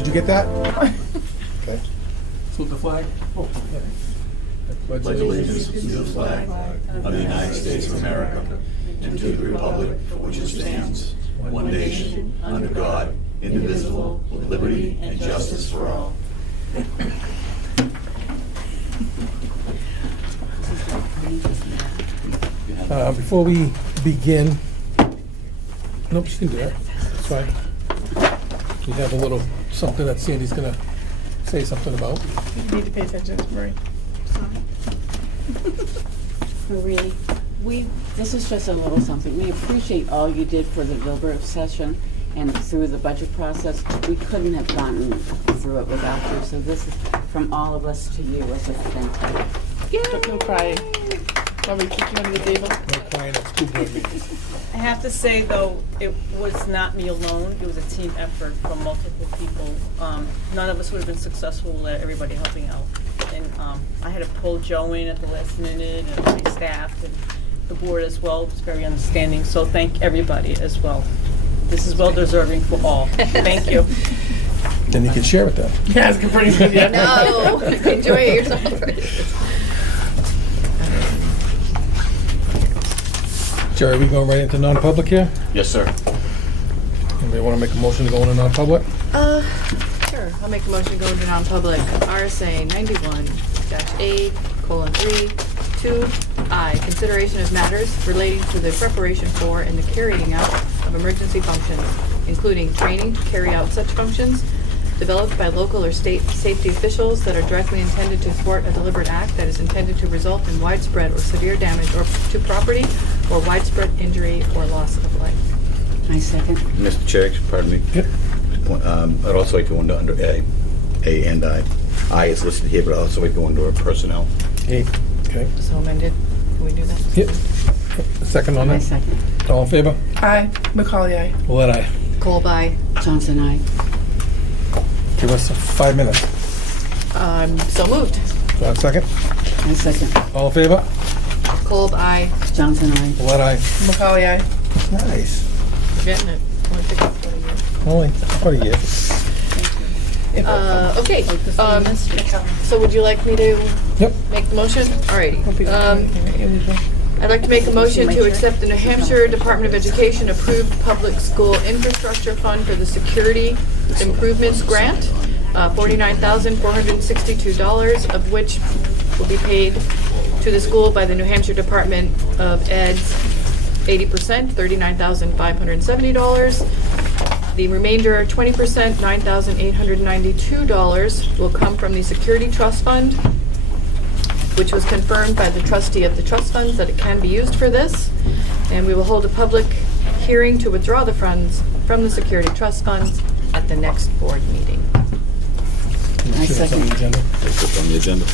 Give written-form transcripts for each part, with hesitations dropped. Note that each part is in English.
Did you get that? Okay. Salute the flag. Oh, yeah. Pledge allegiance to the flag of the United States of America and to the republic for which it stands, one nation, under God, indivisible, with liberty and justice for all. Before we begin, nope, you can do that. That's fine. We have a little something that Sandy's gonna say something about. You need to pay attention to Marie. Marie, this is just a little something. We appreciate all you did for the deliberative session and through the budget process. We couldn't have gotten through it without you. So this is from all of us to you as a thank you. No crying. Want me to kick you under the table? No crying at school board meetings. I have to say, though, it was not me alone. It was a team effort from multiple people. None of us would have been successful without everybody helping out. And I had to pull Joe in at the last minute, and my staff, and the board as well was very understanding. So thank everybody as well. This is well deserving for all. Thank you. Then you can share with them. Yeah, it's pretty good. Yeah. No, enjoy it yourself. Jerry, we going right into non-public here? Yes, sir. Anybody want to make a motion to go into non-public? Sure. I'll make a motion to go into non-public. RSA 91-A:3, 2I. Consideration of matters relating to the preparation for and the carrying out of emergency functions, including training to carry out such functions, developed by local or state safety officials that are directly intended to thwart a deliberate act that is intended to result in widespread or severe damage or to property or widespread injury or loss of life. I second. Mr. Chair, pardon me. Yep. I'd also like to go under A and I. I is listed here, but I'd also like to go under personnel. Hey. Okay. So amended. Can we do that? Yep. Second on I that? second. All in favor? Aye. Macaulay, aye. Let I. Cole, by. Johnson, aye. Give us 5 minutes. So moved. Do I have a second? I second. All in favor? Cole, by. Johnson, aye. Let I. Macaulay, aye. Nice. You're getting it. Only took us about a year. Only about a year. Okay. So would you like me to Yep. make the motion? Alrighty. Hope you don't do anything, right? Yeah, we do. I'd like to make a motion to accept the New Hampshire Department of Education approved public school infrastructure fund for the security improvements grant, $49,462, of which will be paid to the school by the New Hampshire Department of Ed's 80%, $39,570. The remainder, 20%, $9,892, will come from the Security Trust Fund, which was confirmed by the trustee of the trust funds that it can be used for this. And we will hold a public hearing to withdraw the funds from the Security Trust Funds at the next board meeting. I Sure, it's on the second. agenda. It's on the agenda.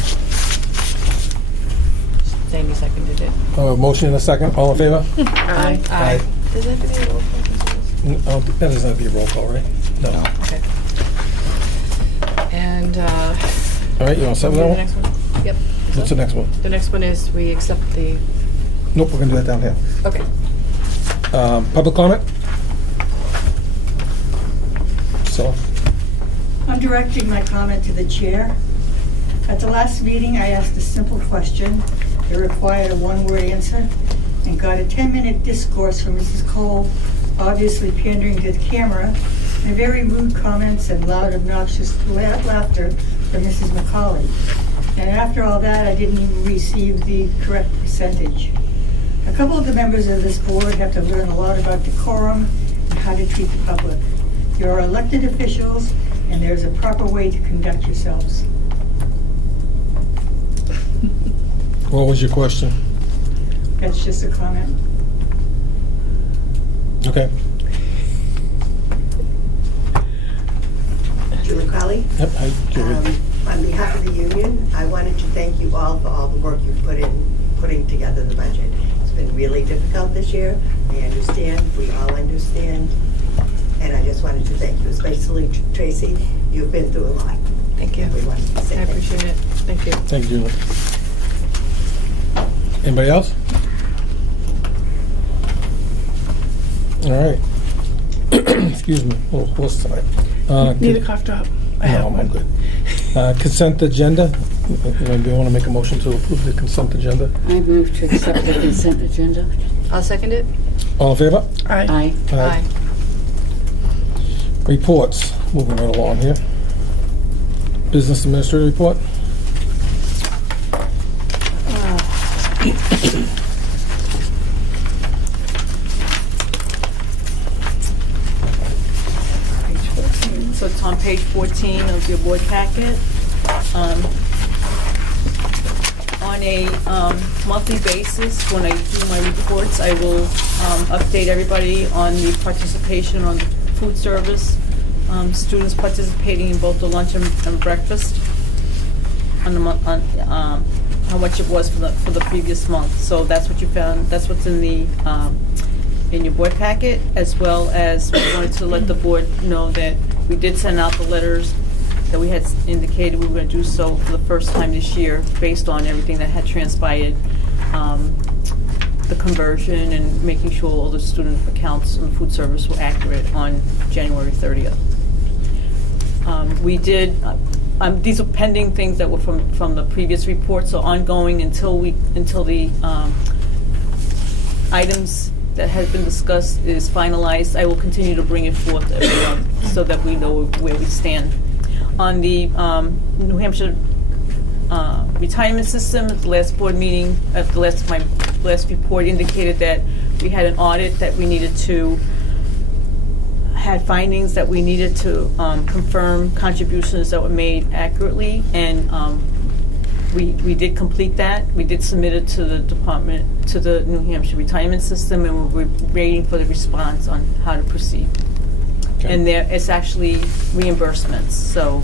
Sandy seconded it. Motion and a second. All in favor? Aye. Aye. Does that have to be a roll call? That doesn't have to be a roll call, right? No. Okay. And, All right, you want to set with that the one? next one? Yep. What's the next one? The next one is we accept the, Nope, we're going to do that down here. okay. Public comment? So, I'm directing my comment to the chair. At the last meeting, I asked a simple question. It required a one-word answer and got a 10-minute discourse from Mrs. Cole, obviously pandering to the camera, and very rude comments and loud, obnoxious laughter from Mrs. McCauley. And after all that, I didn't even receive the correct percentage. A couple of the members of this board have to learn a lot about decorum and how to treat the public. You're elected officials, and there's a proper way to conduct yourselves. what was your question? That's just a comment. Okay. Julie Crowley. Yep, hi, Julie. On behalf of the union, I wanted to thank you all for all the work you've put in putting together the budget. It's been really difficult this year. I understand, we all understand, and I just wanted to thank you, especially Tracy. You've been through a lot. Thank you. Everyone. I appreciate it. Thank you. Thank you, Julie. Anybody else? All right. Excuse me, a little hoarse tonight. Need a cough drop? I have No, I'm one. good. Consent agenda. Do you want to make a motion to approve the consent agenda? I move to accept the consent agenda. I'll second it. All in favor? Aye. Aye. Reports, moving right along here. Business administrator report. So it's on page 14 of your board packet. On a monthly basis, when I do my reports, I will update everybody on the participation on food service, students participating in both the lunch and breakfast, on the month, on how much it was for the previous month. So that's what you found. That's what's in the in your board packet, as well as we wanted to let the board know that we did send out the letters that we had indicated we were going to do so for the first time this year, based on everything that had transpired, the conversion and making sure all the student accounts and food service were accurate on January 30th. We did, these are pending things that were from the previous report, so ongoing until the items that has been discussed is finalized. I will continue to bring it forth every month so that we know where we stand. On the New Hampshire retirement system, at the last board meeting, at the my last report indicated that we had an audit that we needed to, had findings that we needed to confirm contributions that were made accurately, and we did complete that. We did submit it to the department, to the New Hampshire retirement system, and we're waiting for the response on how to proceed. Okay. And it's actually reimbursements. So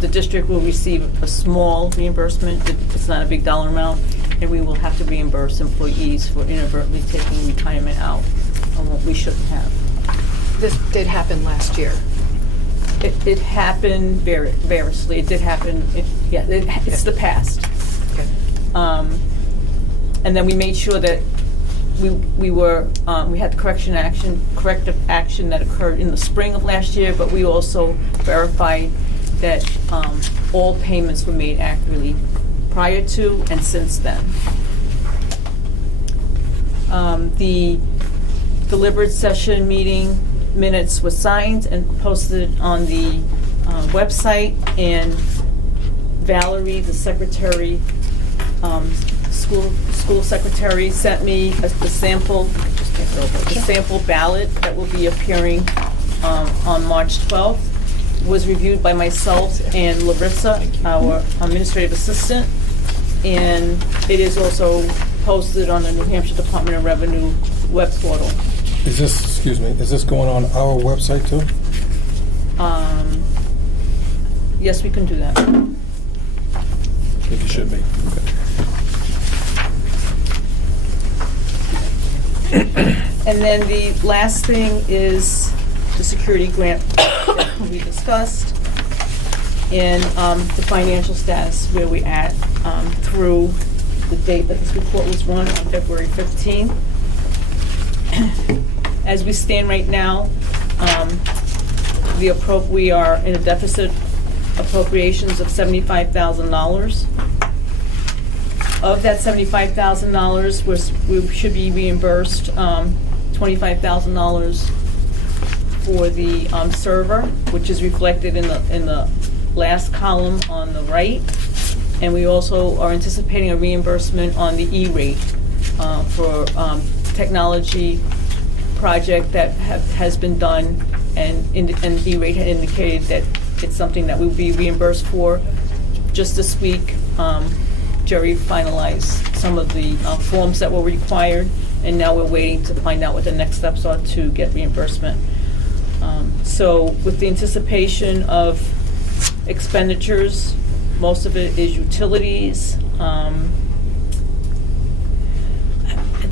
the district will receive a small reimbursement. It's not a big dollar amount, and we will have to reimburse employees for inadvertently taking retirement out on what we shouldn't have. This did happen last year. It happened variously. It did happen. It's the past. Okay. And then we made sure that we had corrective action that occurred in the spring of last year, but we also verified that all payments were made accurately prior to and since then. The deliberative session meeting minutes were signed and posted on the website, and Valerie, the secretary, school secretary, sent me the sample ballot that will be appearing on March 12th. Was reviewed by myself and Larissa, our administrative assistant, and it is also posted on the New Hampshire Department of Revenue web portal. Is this going on our website too? Yes, we can do that. I think it should be. Okay. And then the last thing is the security grant that we discussed, and the financial status, where we at through the date that this report was run on February 15th. As we stand right now, we are in a deficit appropriations of $75,000. Of that $75,000, we should be reimbursed $25,000 for the server, which is reflected in the last column on the right, and we also are anticipating a reimbursement on the E-rate for technology project that has been done, and E-rate had indicated that it's something that we'll be reimbursed for. Just this week, Jerry finalized some of the forms that were required, and now we're waiting to find out what the next steps are to get reimbursement. So with the anticipation of expenditures, most of it is utilities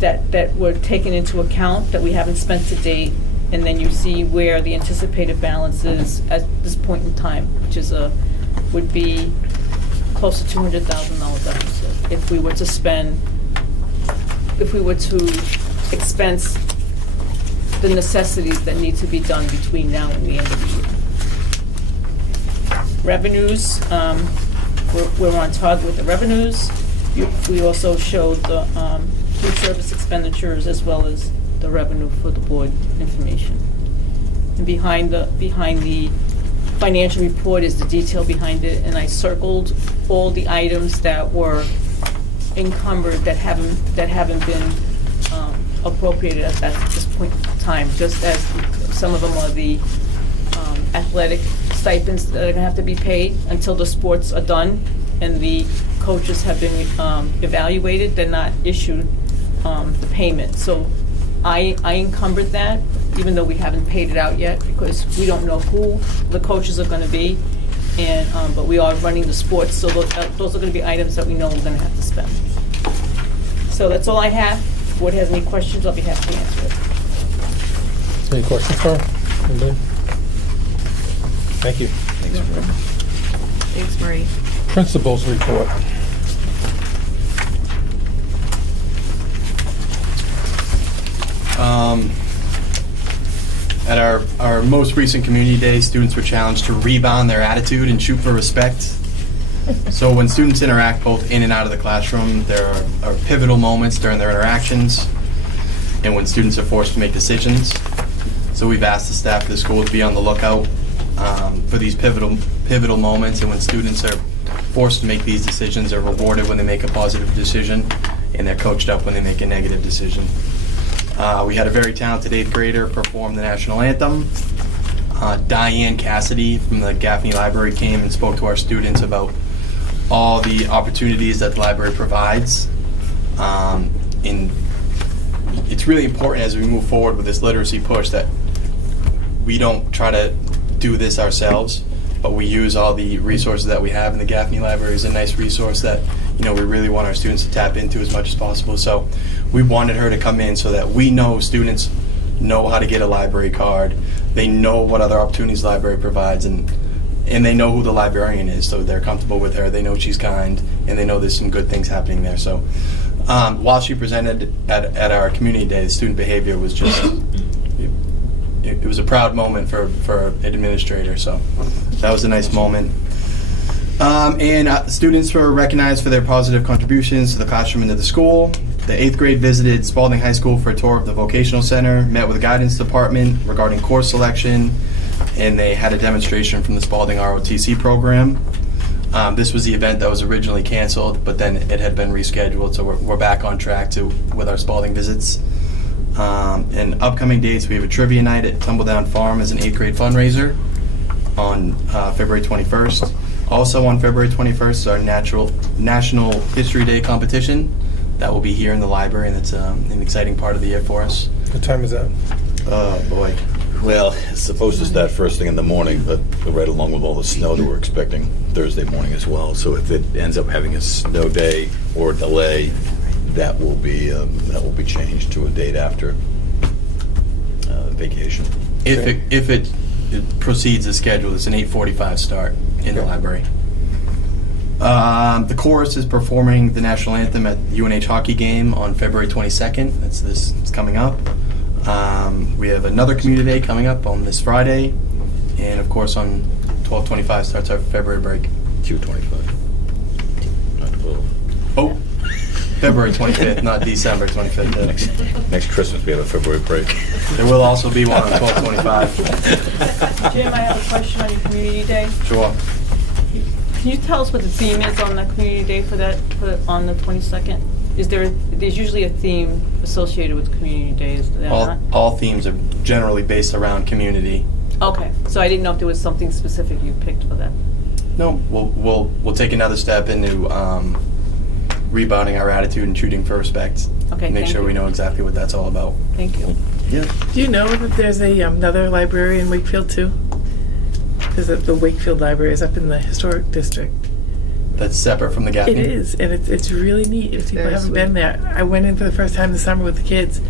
that were taken into account that we haven't spent to date, and then you see where the anticipated balance is at this point in time, which is would be close to $200,000 deficit if we were to expense the necessities that need to be done between now and the end of the year. Revenues, we're on target with the revenues. We also showed the food service expenditures as well as the revenue for the board information. And behind the financial report is the detail behind it, and I circled all the items that were encumbered that haven't been appropriated at this point in time, just as some of them are the athletic stipends that are gonna have to be paid until the sports are done and the coaches have been evaluated. They're not issued the payment. So I encumbered that, even though we haven't paid it out yet, because we don't know who the coaches are gonna be. And, but we are running the sports, so those are gonna be items that we know we're gonna have to spend. So that's all I have. If the board has any questions, I'll be happy to answer it. Any questions, Carl? Anybody? Thank you. Thanks, Marie. Principals report. At our most recent community day, students were challenged to rebound their attitude and shoot for respect. So when students interact both in and out of the classroom, there are pivotal moments during their interactions and when students are forced to make decisions. So we've asked the staff of the school to be on the lookout for these pivotal moments, and when students are forced to make these decisions, they're rewarded when they make a positive decision, and they're coached up when they make a negative decision. We had a very talented 8th grader perform the national anthem. Diane Cassidy from the Gaffney Library came and spoke to our students about all the opportunities that the library provides. And it's really important as we move forward with this literacy push that we don't try to do this ourselves, but we use all the resources that we have, and the Gaffney Library is a nice resource that we really want our students to tap into as much as possible. So we wanted her to come in so that we know students know how to get a library card, they know what other opportunities the library provides, and they know who the librarian is, so they're comfortable with her, they know she's kind, and they know there's some good things happening there. So while she presented at our community day, the student behavior was just, it was a proud moment for an administrator, so that was a nice moment. And students were recognized for their positive contributions to the classroom and to the school. The 8th grade visited Spalding High School for a tour of the vocational center, met with the guidance department regarding course selection, and they had a demonstration from the Spalding ROTC program. This was the event that was originally canceled, but then it had been rescheduled, so we're back on track with our Spalding visits. And upcoming dates, we have a trivia night at Tumbledown Farm as an 8th grade fundraiser on February 21st. Also on February 21st is our National History Day competition. That will be here in the library, and it's an exciting part of the year for us. What time is that? Oh, boy. Well, it's supposed to start first thing in the morning, but right along with all the snow that we're expecting Thursday morning as well. So if it ends up having a snow day or delay, that will be changed to a date after vacation. If it proceeds as scheduled, it's an 8:45 start in the library. The chorus is performing the national anthem at the UNH hockey game on February 22nd. It's coming up. We have another community day coming up on this Friday, and of course on 12/25 starts our February break. Q25. Not 12. Oh, February 25th, not December 25th. Next Christmas we have a February break. There will also be one on 12/25. Jim, I have a question on your community day. Sure. Can you tell us what the theme is on the community day on the 22nd? There's usually a theme associated with community day, is there not? All themes are generally based around community. Okay, so I didn't know if there was something specific you picked for that. No, we'll take another step into rebounding our attitude and shooting for respect. Okay, Make thank sure you. we know exactly what that's all about. Thank you. Yeah. Do you know that there's another library in Wakefield too? Because the Wakefield Library is up in the historic district. That's separate from the Gaffney? It is, and it's really neat. If people Very haven't sweet. been there, I went in for the first time this summer with the kids,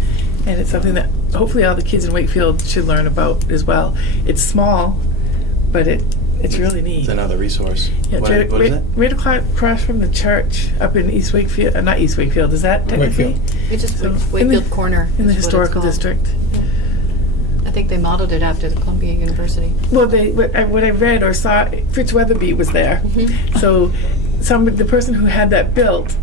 and it's something that hopefully all the kids in Wakefield should learn about as well. It's small, but it's really neat. It's another resource. Yeah, What is it? right across from the church up in East Wakefield. Not East Wakefield. Is that technically? Wakefield. It's just So, Wakefield Corner. in the is what it's historical called. district? I think they modeled it after the Columbia University. Well, what I read or saw, Fritz Weatherby was there. So the person who had that built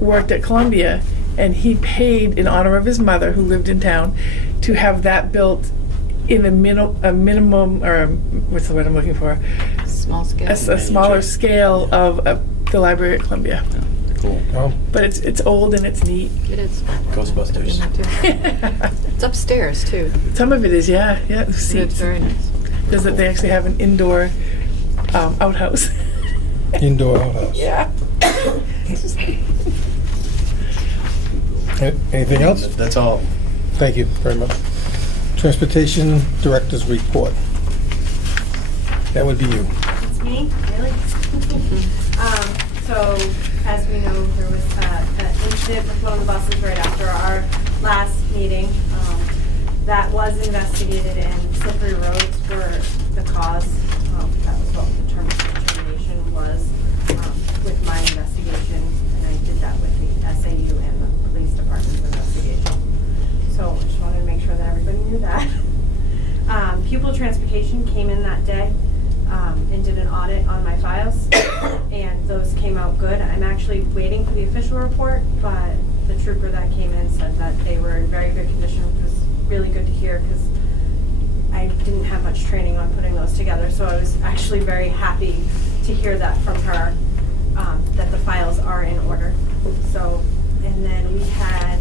worked at Columbia, and he paid in honor of his mother, who lived in town, to have that built in a minimum, or what's the word I'm looking for? Small scale. A smaller scale of the library at Columbia. Cool. Well, But it's old and it's neat. It is. Ghostbusters. It's upstairs too. Some of it is, yeah. It's Seats. very nice. Does it? They actually have an indoor outhouse. indoor outhouse. Yeah. Anything else? That's all. Thank you very much. Transportation Director's Report. That would be you. It's me, really? So, as we know, there was an incident with one of the buses right after our last meeting. That was investigated, and slippery roads were the cause. That was what the term of determination was with my investigation, and I did that with the SAU and the police department's investigation. So, I just wanted to make sure that everybody knew that. Pupil transportation came in that day and did an audit on my files, and those came out good. I'm actually waiting for the official report, but the trooper that came in said that they were in very good condition, which was really good to hear because I didn't have much training on putting those together, so I was actually very happy to hear that from her, that the files are in order. So, and then we had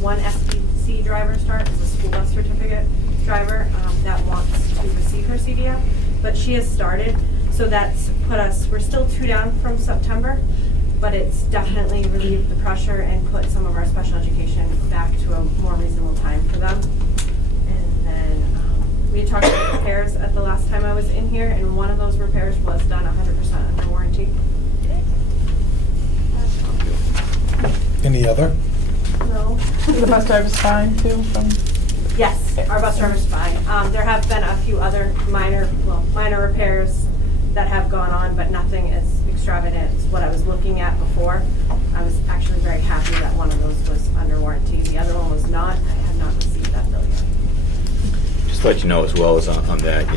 one SPC driver start, as a school bus certificate driver, that wants to receive her CDL, but she has started, so that's put us, we're still 2 down from September, but it's definitely relieved the pressure and put some of our special education back to a more reasonable time for them. And then we talked about repairs at the last time I was in here, and one of those repairs was done 100% under warranty. Any other? No. The bus driver's fine too. Yes, our bus driver's fine. There have been a few other minor repairs that have gone on, but nothing as extravagant as what I was looking at before. I was actually very happy that one of those was under warranty. The other one was not. I have not received that bill yet. Just to let you know, as well as on that,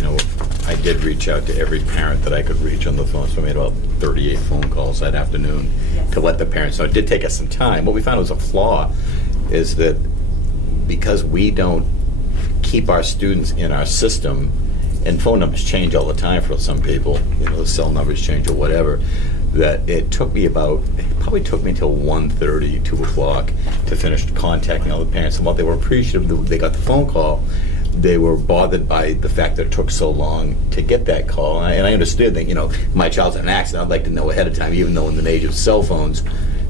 I did reach out to every parent that I could reach on the phone, so I made about 38 phone calls that afternoon to let the parents know. It did take us some time. What we found was a flaw is that because we don't keep our students in our system, and phone numbers change all the time for some people, the cell numbers change or whatever, that it probably took me until 1:30, 2 o'clock to finish contacting all the parents. And while they were appreciative that they got the phone call, they were bothered by the fact that it took so long to get that call. And I understood that, my child's in an accident, I'd like to know ahead of time, even though in the age of cell phones,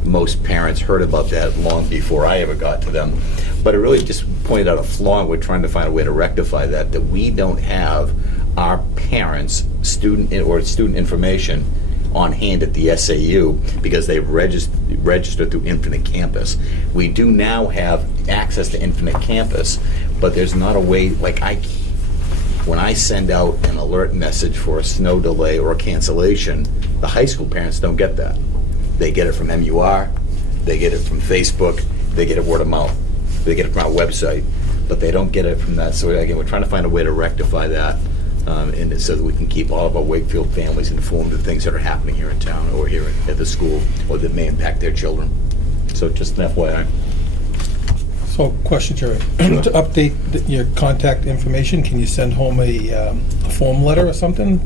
most parents heard about that long before I ever got to them. But it really just pointed out a flaw, and we're trying to find a way to rectify that we don't have our parents' student information on hand at the SAU because they've registered through Infinite Campus. We do now have access to Infinite Campus, but there's not a way, when I send out an alert message for a snow delay or a cancellation, the high school parents don't get that. They get it from MUR, they get it from Facebook, they get it word of mouth, they get it from our website, but they don't get it from that. So again, we're trying to find a way to rectify that, and so that we can keep all of our Wakefield families informed of things that are happening here in town or here at the school or that may impact their children. So just an FYI. So, question, Jerry. To update your contact information, can you send home a form letter or something?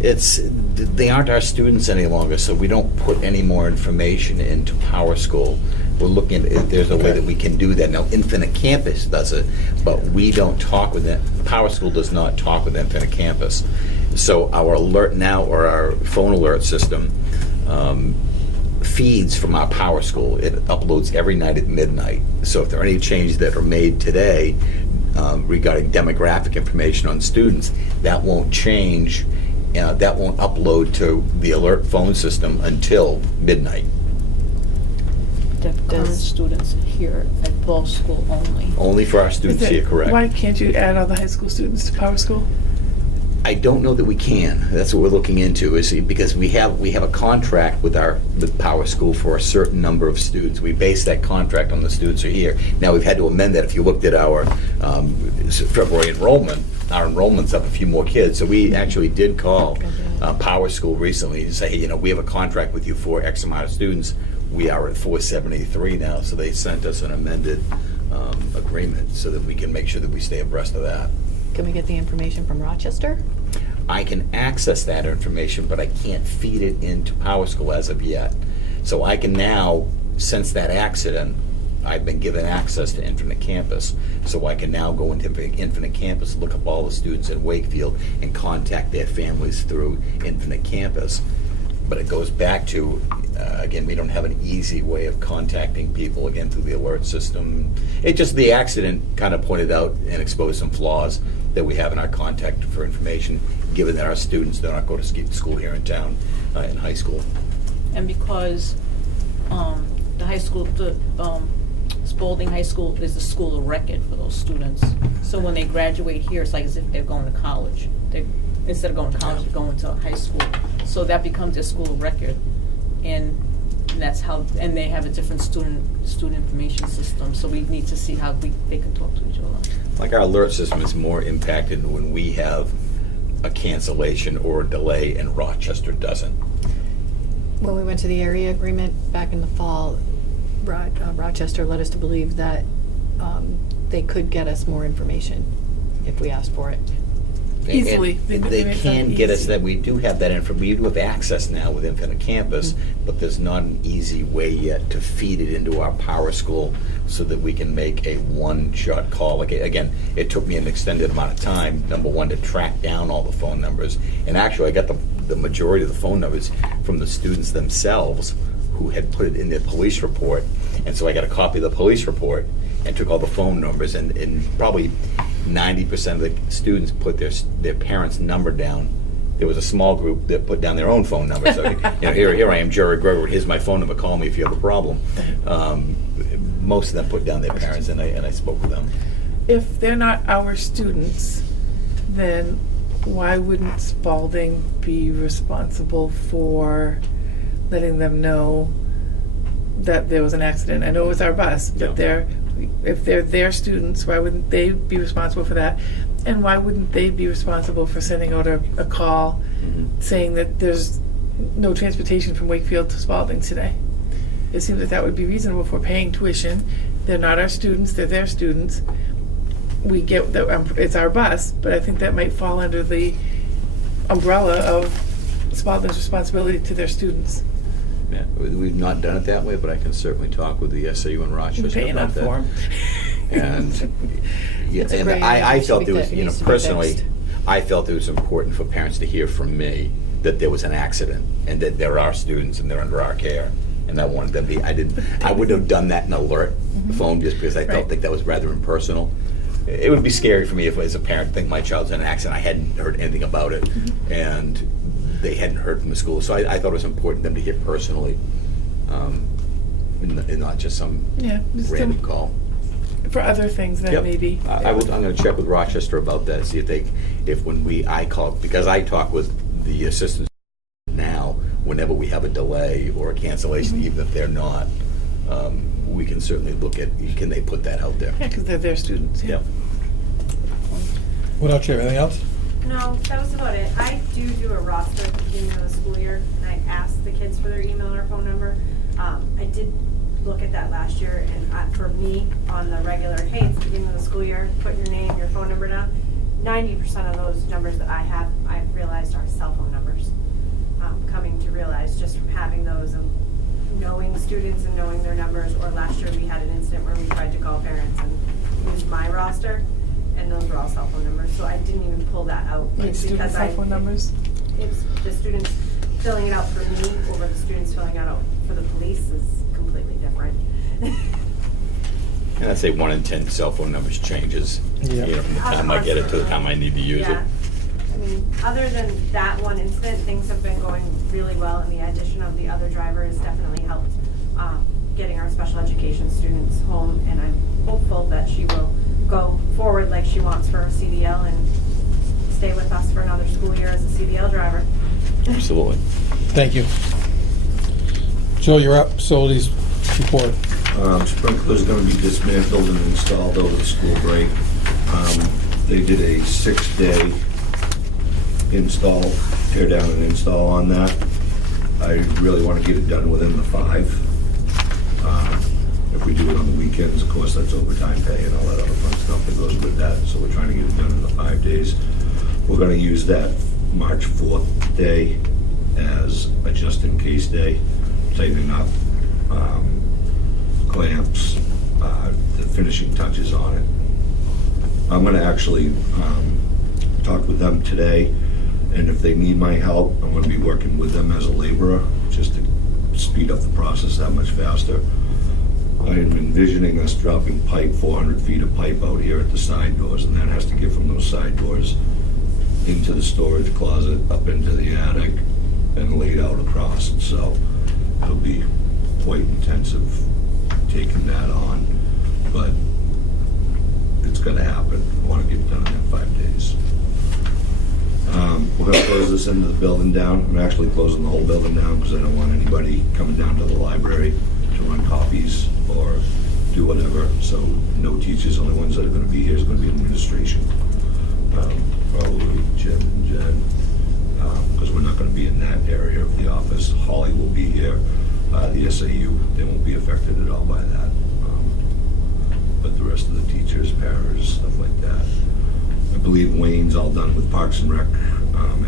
They aren't our students any longer, so we don't put any more information into PowerSchool. We're looking at if there's a way that we can do that. Now, Infinite Campus does it, but we don't talk with it. PowerSchool does not talk with Infinite Campus. So our alert now, or our phone alert system, feeds from our PowerSchool. It uploads every night at midnight. So if there are any changes that are made today regarding demographic information on students, that won't change. That won't upload to the alert phone system until midnight. The current students here at Ball School only. Only for our students here, correct. Why can't you add all the high school students to PowerSchool? I don't know that we can. That's what we're looking into, is because we have a contract with Power School for a certain number of students. We base that contract on the students who are here. Now, we've had to amend that. If you looked at our February enrollment, our enrollment's up a few more kids. So we actually did call Power School recently to say, hey, you know, we have a contract with you for X amount of students. We are at 473 now, so they sent us an amended agreement so that we can make sure that we stay abreast of that. Can we get the information from Rochester? I can access that information, but I can't feed it into Power School as of yet. So I can now, since that accident, I've been given access to Infinite Campus. So I can now go into Infinite Campus, look up all the students in Wakefield, and contact their families through Infinite Campus. But it goes back to, again, we don't have an easy way of contacting people, again, through the alert system. It just, the accident kind of pointed out and exposed some flaws that we have in our contact for information, given that our students do not go to school here in town, in high school. And because the high school, the Spalding High School is the school of record for those students. So when they graduate here, it's like as if they're going to college. Instead of going to college, they're going to high school. So that becomes their school of record. And that's how, and they have a different student information system. So we need to see how they can talk to each other. Like our alert system is more impacted when we have a cancellation or a delay and Rochester doesn't. When we went to the area agreement back in the fall, Rochester led us to believe that they could get us more information if we asked for it. Easily. And they can get us that. We do have that information. We do have access now with Infinite Campus, but there's not an easy way yet to feed it into our Power School so that we can make a one-shot call. Like, again, it took me an extended amount of time, number one, to track down all the phone numbers. And actually, I got the majority of the phone numbers from the students themselves who had put it in their police report. And so I got a copy of the police report and took all the phone numbers, and probably 90% of the students put their parents' number down. There was a small group that put down their own phone number. So, you know, here I am, Jerry Gregory. Here's my phone number. Call me if you have a problem. Most of them put down their parents, and I spoke with them. If they're not our students, then why wouldn't Spalding be responsible for letting them know that there was an accident? I know it was our bus, but if they're their students, why wouldn't they be responsible for that? And why wouldn't they be responsible for sending out a call saying that there's no transportation from Wakefield to Spalding today? It seems that that would be reasonable for paying tuition. They're not our students, they're their students. We get that it's our bus, but I think that might fall under the umbrella of Spalding's responsibility to their students. Yeah, we've not done it that way, but I can certainly talk with the SAU in Rochester Pay about enough that. for 'em. And yeah, It's a and gray I area. felt it was, It you know, needs to be personally, fixed. I felt it was important for parents to hear from me that there was an accident and that they're our students and they're under our care. And I wanted them to be. I wouldn't have done that in alert phone just because I Right. think that was rather impersonal. It would be scary for me if, as a parent, think my child's in an accident. I hadn't heard anything about it, and they hadn't heard from the school. So I thought it was important for them to hear personally, and not just some Just random call. for other things that Yep. maybe. I'm going to check with Rochester about that, see if when I call, because I talk with the assistants now, whenever we have a delay or a cancellation, even if they're not, we can certainly look at, can they put that out there? Yeah, because they're their students. Yep. What else, Chair? Anything else? No, that was about it. I do a roster at the beginning of the school year, and I ask the kids for their email or phone number. I did look at that last year, and for me, on the regular, hey, it's the beginning of the school year, put your name, your phone number down. 90% of those numbers that I have, I've realized are cell phone numbers. Coming to realize just from having those and knowing students and knowing their numbers, or last year we had an incident where we tried to call parents and use my roster, and those were all cell phone numbers, so I didn't even pull that out. Like student cell phone numbers? It's the students filling it out for me over the students filling it out for the police is completely different. And I'd say 1 in 10 cell phone numbers changes, Yeah. you know, from the time I get it to the time I need to use it. Yeah. I mean, other than that one incident, things have been going really well, and the addition of the other driver has definitely helped getting our special education students home, and I'm hopeful that she will go forward like she wants for her CDL and stay with us for another school year as a CDL driver. Absolutely. Thank you. Joe, you're up. Facilities report. Sprinkler's gonna be dismantled and installed over the school break. They did a 6-day install, tear down and install on that. I really wanna get it done within the 5. If we do it on the weekends, of course, that's overtime pay and all that other fun stuff that goes with that, so we're trying to get it done in the 5 days. We're gonna use that March 4th day as a just-in-case day, tightening up clamps, the finishing touches on it. I'm gonna actually talk with them today, and if they need my help, I'm gonna be working with them as a laborer, just to speed up the process that much faster. I am envisioning us dropping pipe, 400 feet of pipe out here at the side doors, and that has to get from those side doors into the storage closet, up into the attic, and laid out across. So it'll be quite intensive taking that on, but it's gonna happen. I wanna get it done in 5 days. We're gonna close this end of the building down. I'm actually closing the whole building down because I don't want anybody coming down to the library to run copies or do whatever. So no teachers, only ones that are gonna be here is gonna be administration. Probably Jim and Jen, because we're not gonna be in that area of the office. Holly will be here. The SAU, they won't be affected at all by that. But the rest of the teachers, paras, stuff like that. I believe Wayne's all done with Parks and Rec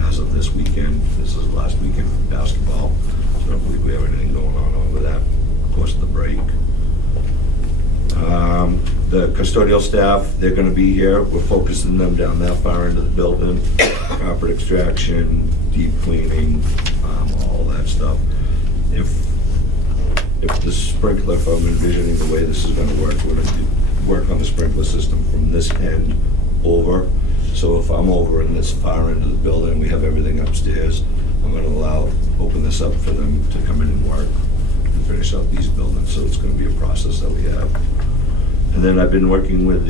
as of this weekend. This is the last weekend for basketball, so I don't believe we have anything going on over that. Of course, the break. The custodial staff, they're gonna be here. We're focusing them down that far into the building. Carpet extraction, deep cleaning, all that stuff. If the sprinkler, if I'm envisioning the way this is gonna work, we're gonna work on the sprinkler system from this end over. So if I'm over in this far end of the building, we have everything upstairs, I'm gonna open this up for them to come in and work and finish out these buildings. So it's gonna be a process that we have. And then I've been working with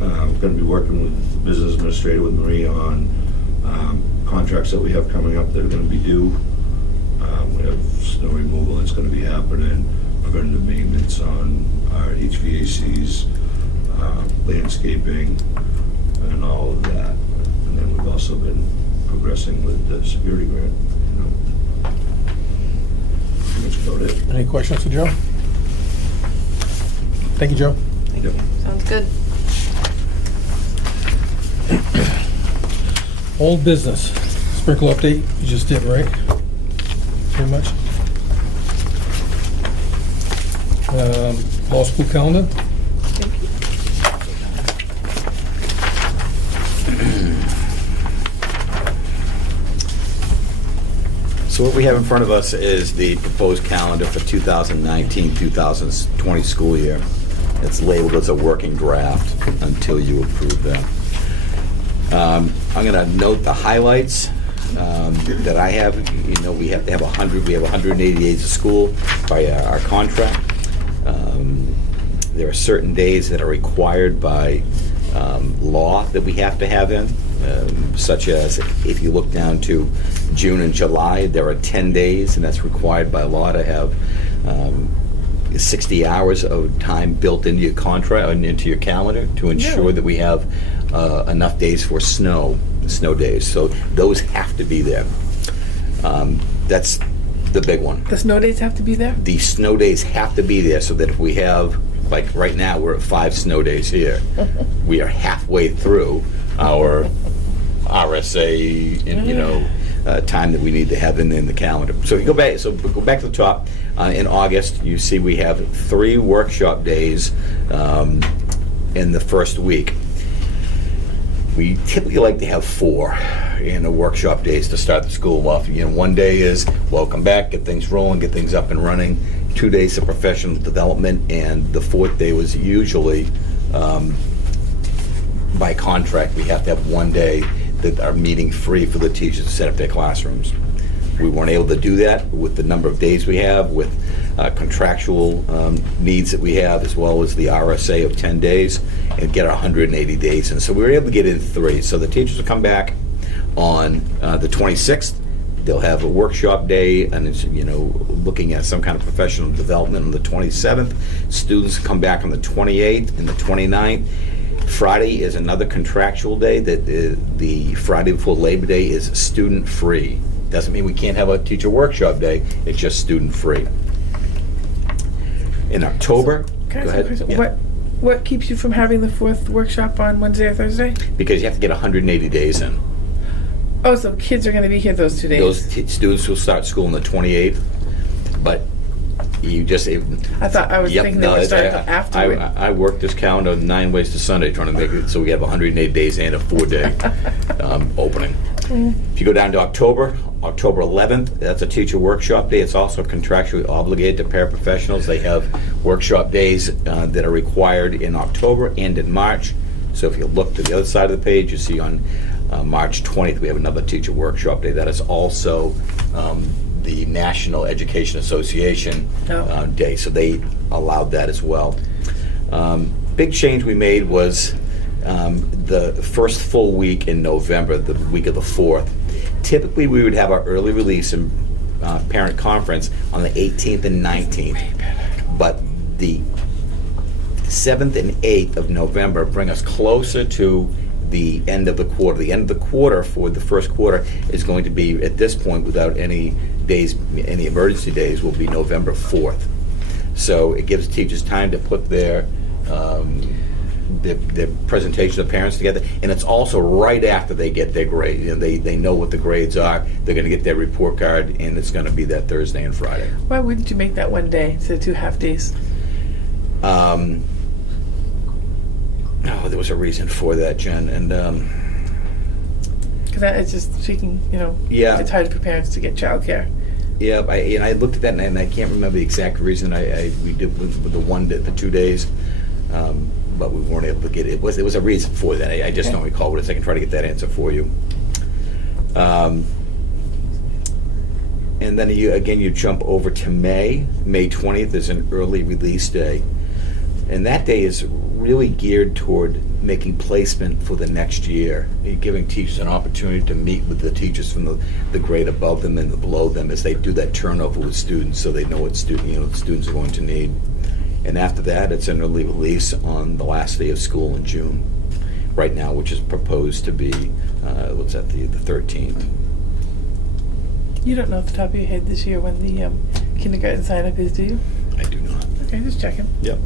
I'm gonna be working with the business administrator, with Marie, on contracts that we have coming up that are gonna be due. We have snow removal that's gonna be happening, preventative maintenance on our HVACs, landscaping, and all of that. And then we've also been progressing with the security grant. That's about it. Any questions for Joe? Thank you, Joe. Thank you. Sounds good. Old business. Sprinkle update, you just did, right? Pretty much. Fall school calendar. So what we have in front of us is the proposed calendar for 2019-2020 school year. It's labeled as a working draft until you approve that. I'm going to note the highlights that I have. You know, we have to have 100. We have 180 days of school by our contract. There are certain days that are required by law that we have to have in, such as if you look down to June and July, there are 10 days, and that's required by law to have 60 hours of time built into your contract and into your calendar to ensure that we have enough days for snow days. So those have to be there. That's the big one. The snow days have to be there? The snow days have to be there so that if we have, like right now, we're at 5 snow days here. We are halfway through our RSA, time that we need to have in the calendar. So you go back. So go back to the top. In August, you see we have 3 workshop days in the first week. We typically like to have 4 in the workshop days to start the school off. One day is welcome back, get things rolling, get things up and running. 2 days of professional development, and the 4th day was usually, by contract, we have to have 1 day that are meeting free for the teachers to set up their classrooms. We weren't able to do that with the number of days we have, with contractual needs that we have, as well as the RSA of 10 days, and get our 180 days in. So we were able to get in 3. So the teachers will come back on the 26th. They'll have a workshop day, and it's, looking at some kind of professional development on the 27th. Students come back on the 28th and the 29th. Friday is another contractual day. That the Friday before Labor Day is student free. Doesn't mean we can't have a teacher workshop day. It's just student free. In October, Can I go ask you a ahead. question? Yeah. What keeps you from having the 4th workshop on Wednesday or Thursday? Because you have to get 180 days in. Oh, so kids are going to be here those 2 days. Those students will start school on the 28th, but you just... I thought I was thinking they were starting afterward. I worked this calendar 9 ways to Sunday trying to make it so we have 180 days and a 4-day opening. If you go down to October 11th, that's a teacher workshop day. It's also contractually obligated to paraprofessionals. They have workshop days that are required in October and in March. So if you look to the other side of the page, you see on March 20th, we have another teacher workshop day. That is also the National Education Association day, so they allowed that as well. Big change we made was the first full week in November, the week of the 4th. Typically, we would have our early release and parent conference on the 18th and 19th, but the 7th and 8th of November bring us closer to the end of the quarter. The end of the quarter for the first quarter is going to be, at this point, without any days, any emergency days, will be November 4th. So it gives teachers time to put their presentation of parents together, and it's also right after they get their grade. They know what the grades are. They're going to get their report card, and it's going to be that Thursday and Friday. Why wouldn't you make that one day instead of 2 half days? There was a reason for that, Jen, and Because it's just speaking, Yeah. it's hard for parents to get childcare. yeah, I looked at that, and I can't remember the exact reason we did with the 2 days, but we weren't able to get it. There was a reason for that. I just don't recall what it is. I can try to get that answer for you. And then you jump over to May. May 20th is an early release day. And that day is really geared toward making placement for the next year, giving teachers an opportunity to meet with the teachers from the grade above them and the below them as they do that turnover with students, so they know what students are going to need. And after that, it's an early release on the last day of school in June, right now, which is proposed to be the 13th. You don't know off the top of your head this year when the kindergarten sign-up is, do you? I do not. Okay, just checking. Yep.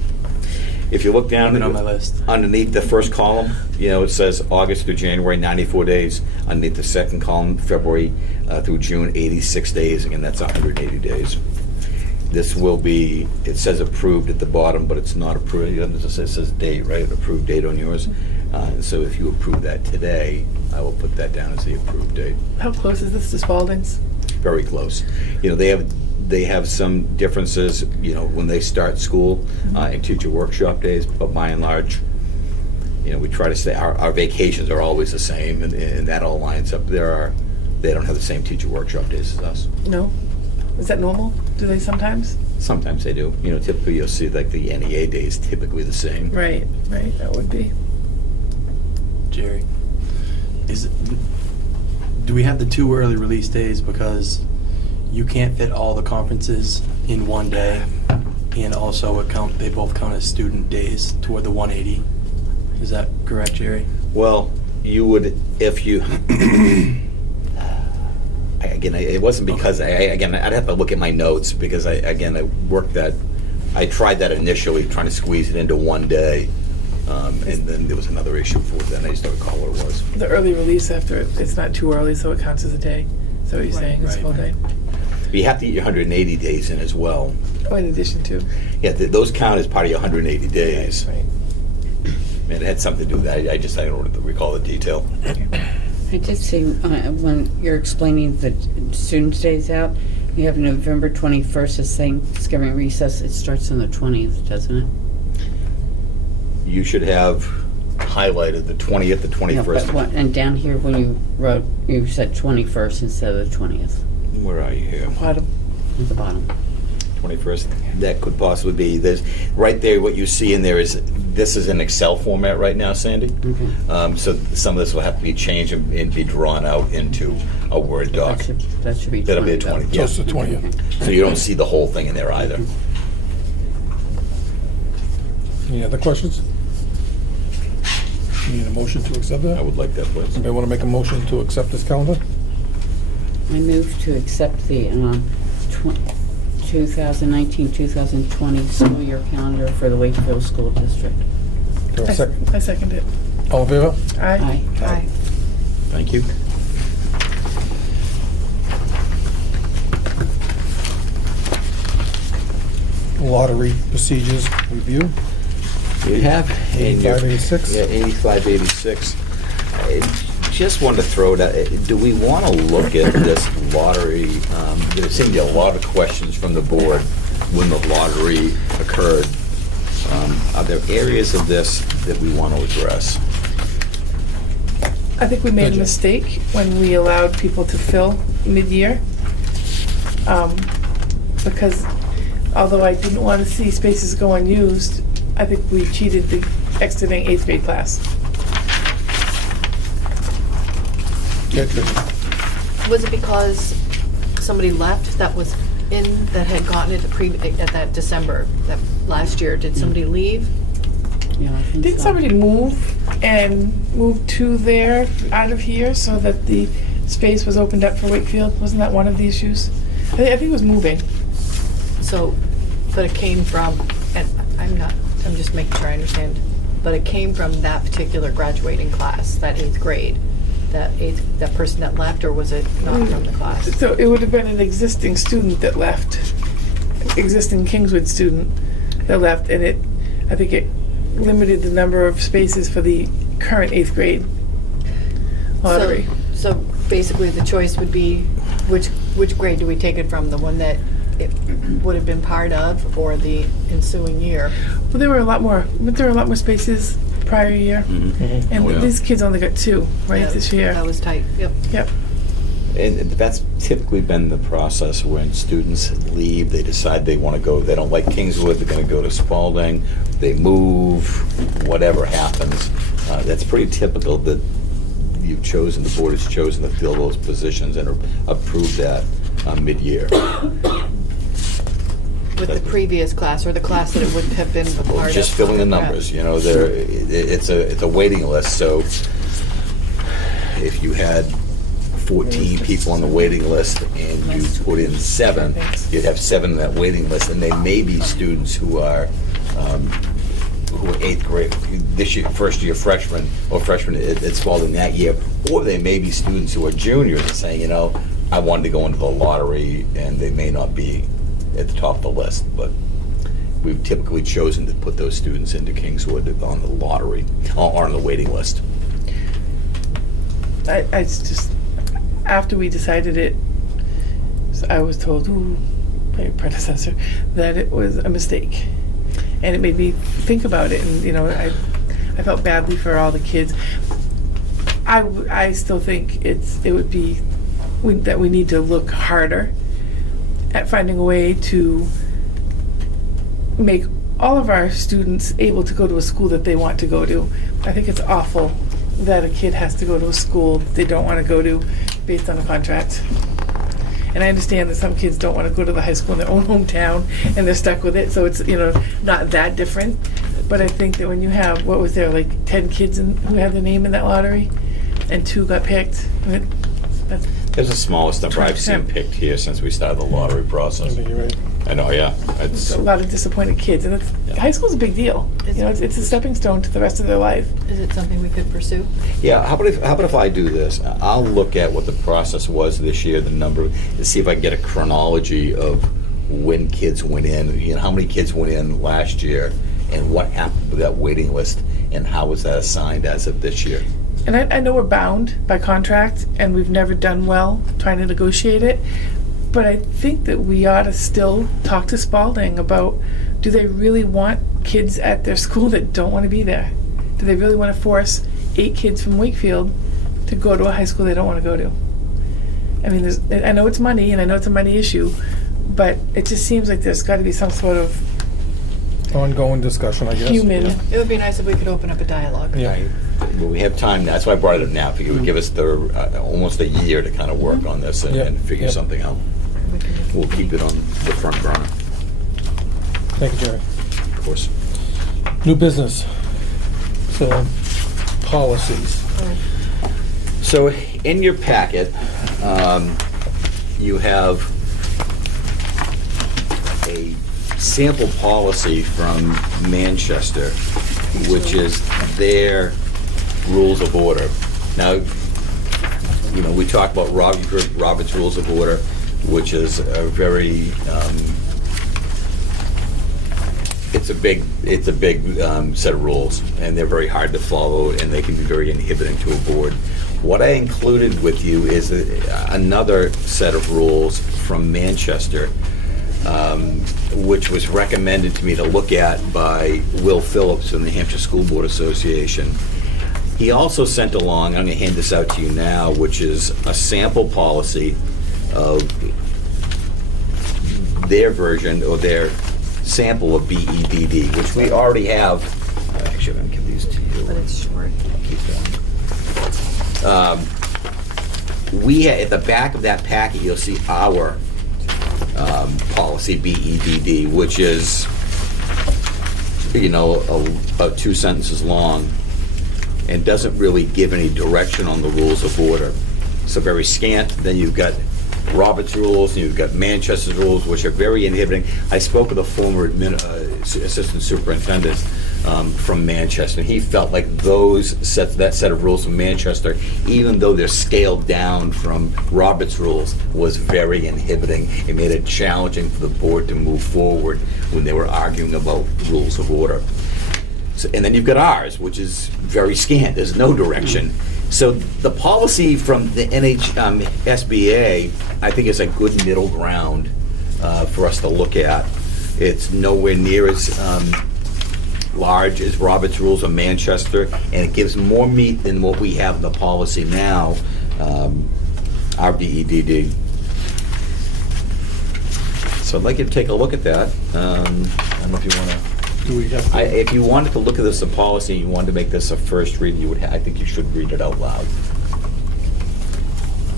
If you look down on my list, underneath the first column, it says August through January, 94 days. Underneath the second column, February through June, 86 days. Again, that's 180 days. This will be, it says approved at the bottom, but it's not approved. It says date, right? Approved date on yours. So if you approve that today, I will put that down as the approved date. How close is this to Spalding's? Very close. They have some differences, when they start school and teacher workshop days, but by and large, we try to say our vacations are always the same, and that all lines up. They don't have the same teacher workshop days as us. No? Is that normal? Do they sometimes? Sometimes they do. Typically you'll see like the NEA days typically the same. Right, that would be. Jerry, do we have the 2 early release days because you can't fit all the conferences in one day, and also they both count as student days toward the 180? Is that correct, Jerry? Well, you would if you. Again, it wasn't because I'd have to look at my notes because I tried that initially, trying to squeeze it into one day, and then there was another issue for that. I just don't recall what it was. The early release after it's not too early, so it counts as a day. Is that what you're saying? It's a full day. But you have to get your 180 days in as well. Oh, in addition to. Yeah, those count as part of your 180 days. Right. And it had something to do with that. I don't recall the detail. I did see when you're explaining the students' days out, you have November 21st as Thanksgiving recess. It starts on the 20th, doesn't it? You should have highlighted the 20th, the 21st. No, and down here when you wrote, you said 21st instead of the 20th. Where are you here? Bottom. At the bottom. 21st, that could possibly be, there's, right there, what you see in there is, this is in Excel format right now, Sandy. So some of this will have to be changed and be drawn out into a Word doc. That should be. That'll be the 20th. So it's the 20th. So you don't see the whole thing in there either. Any other questions? You need a motion to accept I that? would like that, please. Anybody want to make a motion to accept this calendar? I move to accept the 2019-2020 school year calendar for the Wakefield School District. Do I have a second? I second it. All in favor? Aye. Aye. Thank you. Lottery procedures review. You have in your 8586? Yeah, 8586. I just wanted to throw it out. Do we want to look at this lottery? There seemed to be a lot of questions from the board when the lottery occurred. Are there areas of this that we want to address? I think we made a Gotcha. mistake when we allowed people to fill mid-year. Because although I didn't want to see spaces go unused, I think we cheated the exiting 8th grade class. Okay, Tricia. Was it because somebody left that was in, that had gotten it at that December, that last year? Did somebody leave? Yeah, I think Didn't so. somebody move to there, out of here, so that the space was opened up for Wakefield? Wasn't that one of the issues? I think it was moving. So, but it came from, and I'm just making sure I understand, but it came from that particular graduating class, that 8th grade, that person that left, or was it not from the class? So it would have been an existing student that left, existing Kingswood student that left, and I think it limited the number of spaces for the current 8th grade lottery. So basically the choice would be, which grade do we take it from? The one that it would have been part of, or the ensuing year? Well, there were a lot more spaces prior year, and Oh, yeah. these kids only got 2, right, Yeah, this year. That was tight, yep. Yep. And that's typically been the process when students leave, they decide they want to go, they don't like Kingswood, they're going to go to Spalding, they move, whatever happens. That's pretty typical that you've chosen, the board has chosen to fill those positions and approve that mid-year. With the previous class, or the class that it would have been a part of? Just filling the numbers, you know, it's a waiting list, so if you had 14 people on the waiting list and you put in 7, you'd have 7 in that waiting list, and they may be students who are 8th grade, this year, first year freshmen, or freshmen at Spalding that year, or they may be students who are juniors and saying, you know, I wanted to go into the lottery, and they may not be at the top of the list, but we've typically chosen to put those students into Kingswood on the lottery, or on the waiting list. I just, after we decided it, I was told, by your predecessor, that it was a mistake. And it made me think about it, and, you know, I felt badly for all the kids. I still think it would be, that we need to look harder at finding a way to make all of our students able to go to a school that they want to go to. I think it's awful that a kid has to go to a school they don't want to go to based on a contract. And I understand that some kids don't want to go to the high school in their own hometown and they're stuck with it, so it's, you know, not that different. But I think that when you have, what was there, like 10 kids who had their name in that lottery, and 2 got picked, that's There's the smallest number I've seen 20%. picked here since we started the lottery process. You're right. I know, yeah. It's, a lot of disappointed kids, and high school's a big deal. You know, it's a stepping stone to the rest of their life. Is it something we could pursue? yeah, how about if I do this? I'll look at what the process was this year, the number, and see if I can get a chronology of when kids went in, you know, how many kids went in last year, and what happened with that waiting list, and how was that assigned as of this year. And I know we're bound by contract, and we've never done well trying to negotiate it, but I think that we ought to still talk to Spalding about, do they really want kids at their school that don't want to be there? Do they really want to force 8 kids from Wakefield to go to a high school they don't want to go to? I mean, I know it's money, and I know it's a money issue, but it just seems like there's got to be some sort of Ongoing discussion, I guess. human. It would be nice if we could open up a dialogue. Yeah. Well, we have time, that's why I brought it up now, because it would give us almost a year to kind of work on this Yeah. and figure Yeah. something out. We'll keep it on the front burner, Thank you, Jerry. of course. New business. So, policies. So in your packet, you have a sample policy from Manchester, which is their rules of order. Now, you know, we talk about Robert's Rules of Order, which is a very, it's a big set of rules, and they're very hard to follow, and they can be very inhibiting to a board. What I included with you is another set of rules from Manchester, which was recommended to me to look at by Will Phillips from the Hampshire School Board Association. He also sent along, I'm going to hand this out to you now, which is a sample policy of their version or their sample of BEDD, which we already have. Actually, I'm going to give these to you. But it's short. Keep going. At the back of that packet, you'll see our policy BEDD, which is, you know, about 2 sentences long and doesn't really give any direction on the rules of order. So very scant. Then you've got Robert's rules, and you've got Manchester's rules, which are very inhibiting. I spoke with a former assistant superintendent from Manchester, and he felt like that set of rules from Manchester, even though they're scaled down from Robert's rules, was very inhibiting. It made it challenging for the board to move forward when they were arguing about rules of order. So, and then you've got ours, which is very scant. There's no direction. So the policy from the SBA, I think, is a good middle ground for us to look at. It's nowhere near as large as Robert's Rules of Manchester, and it gives more meat than what we have in the policy now, our BEDD. So I'd like you to take a look at that. I don't know if you want to. If you wanted to look at this, the policy, and you wanted to make this a first read, I think you should read it out loud.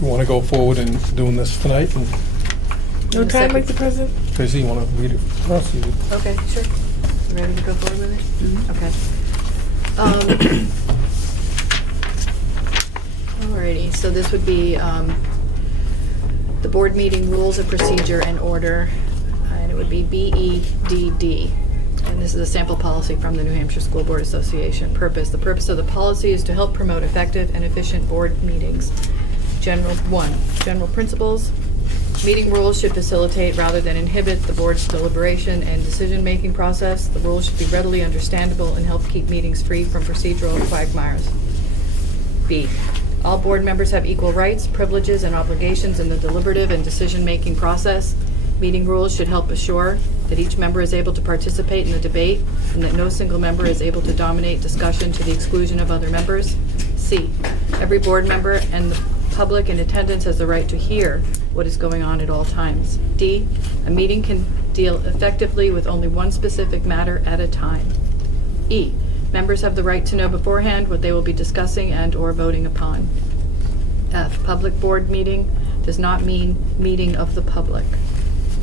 You want to go forward and doing this tonight? And No time like the present? Tracy, you want to read it for us? Okay, sure. You ready to go forward with it? Okay. Alrighty, so this would be the board meeting rules of procedure and order, and it would be BEDD. And this is a sample policy from the New Hampshire School Board Association. Purpose. The purpose of the policy is to help promote effective and efficient board meetings. General principles. Meeting rules should facilitate rather than inhibit the board's deliberation and decision-making process. The rules should be readily understandable and help keep meetings free from procedural quagmires. B. All board members have equal rights, privileges, and obligations in the deliberative and decision-making process. Meeting rules should help assure that each member is able to participate in the debate and that no single member is able to dominate discussion to the exclusion of other members. C. Every board member and the public in attendance has the right to hear what is going on at all times. D. A meeting can deal effectively with only one specific matter at a time. E. Members have the right to know beforehand what they will be discussing and or voting upon. F. Public board meeting does not mean meeting of the public.